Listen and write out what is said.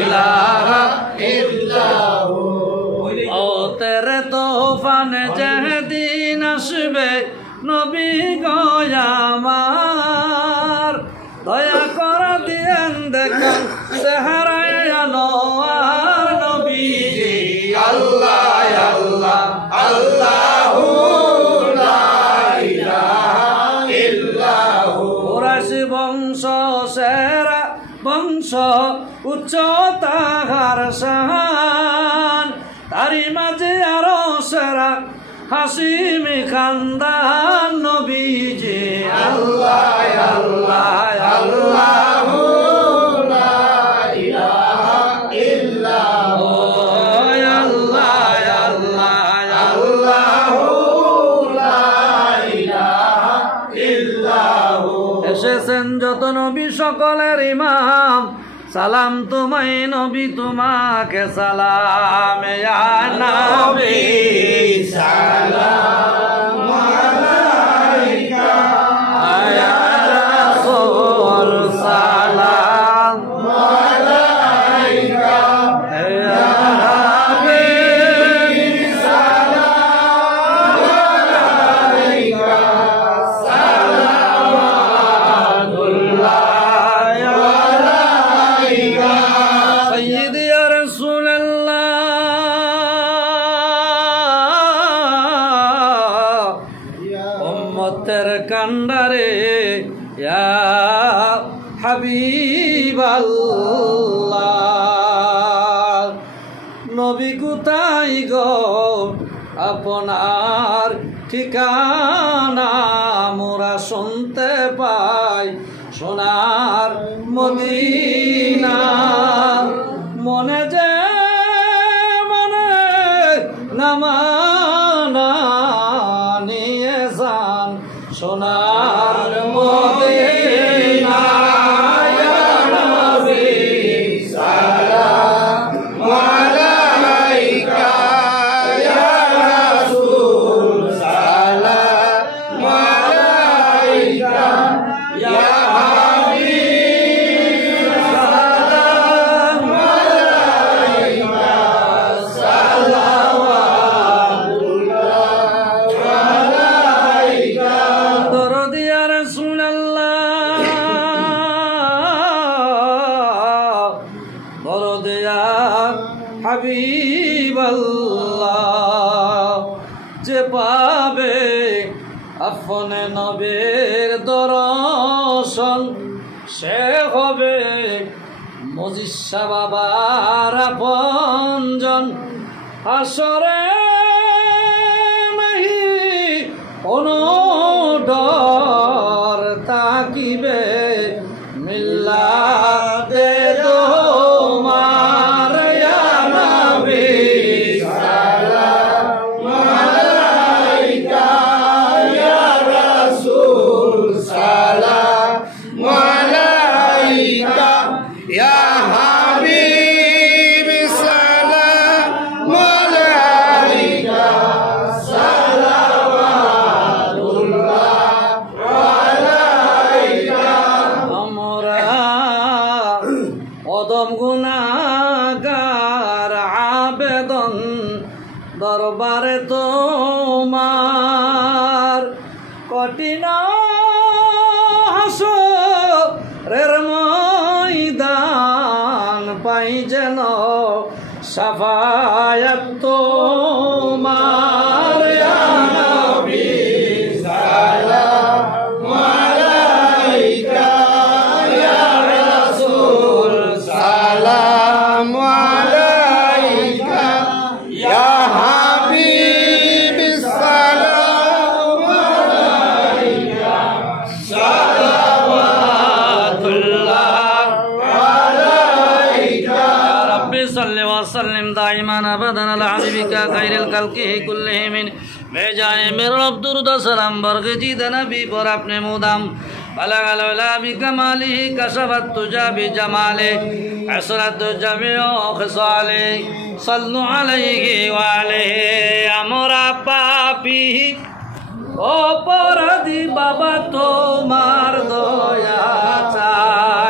ইলাহা ইল্লাহু। ও তেরে তোফান যেদিন আসবে নবী গো আমার, দয়া করে দিয়েন দেখেন চেহারায় আনোয়ার নবীজি। আল্লাহ আল্লাহ আল্লাহু লা ইলাহা ইল্লাহু। কুরাইশি বংশ সেরা বংশ উচ্চতা হার শান, তারি মাঝে আরো সেরা হাসিমি খানদান নবীজি। আল্লাহ আল্লাহ আল্লাহু লা ইলাহা ইল্লাহু। আল্লাহ আল্লাহ আল্লাহু লা ইলাহা ইল্লাহু। এসেছেন যত নবী সকলের ইমাম, সালাম তোমায় নবী তোমাকে সালাম। ইয়া নবী সালাম আলাইকা, ইয়া রাসূল সালাম আলাইকা, ইয়া হাবিব সালাম আলাইকা, সালাওয়াতুল্লাহ سيدي يا رسول الله أمتر كندري يا حبيب الله নবী কোথায় গো আপনার ঠিকানা মোরা শুনতে পাই সোনার মদিনা। মনে যে মনে নামানা নিয়ে যান সোনার মদিনা। ইয়া নবী সালাম আলাইকা, ইয়া রাসূল সালাম আলাইকা, ইয়া হাবিবাল্লাহ। যে পাবে আপনে নবীর দর্শন, সে হবে মজিষ্যা বাবার আপনজন। হাসরে নাহি কোনো ডর তাকিবে, মিল্লাতে তোমার ইয়া নবী সালাম আলাইকা, ইয়া রাসূল সালাম আলাইকা, ইয়া হাবিব সালাম আলাইকা, সালাওয়াতুল্লাহ আলাইকা। আমরা অদম গুনাহগার আবেদন দরবারে তোমার, কঠিন হাসরের ময়দান পাই যেন শাফায়াত তোমার। ইয়া নবী সালাম আলাইকা, ইয়া রাসূল সালাম আলাইকা, ইয়া হাবিব সালাম আলাইকা, সালাওয়াতুল্লাহ আলাইকা। ইয়া রাব্বি সাল্লি ওয়া সাল্লিম দাইমান আবাদান আলা হাবিবিকা খাইরুল খালকি কুল্লিহিম বেজায়ে মেরে রব দুরুদ সালাম বরগজিদ নবী পর আপনি মুদাম বালাগাল ওয়ালা বিকামালিহি কাশাফাত তুজা বিজামালে আসরাত জামিউ খিসালে সাল্লু আলাইহি ওয়া আলিহি। আমরা পাপী অপরাধী বাবা তোমার দয়া চাই।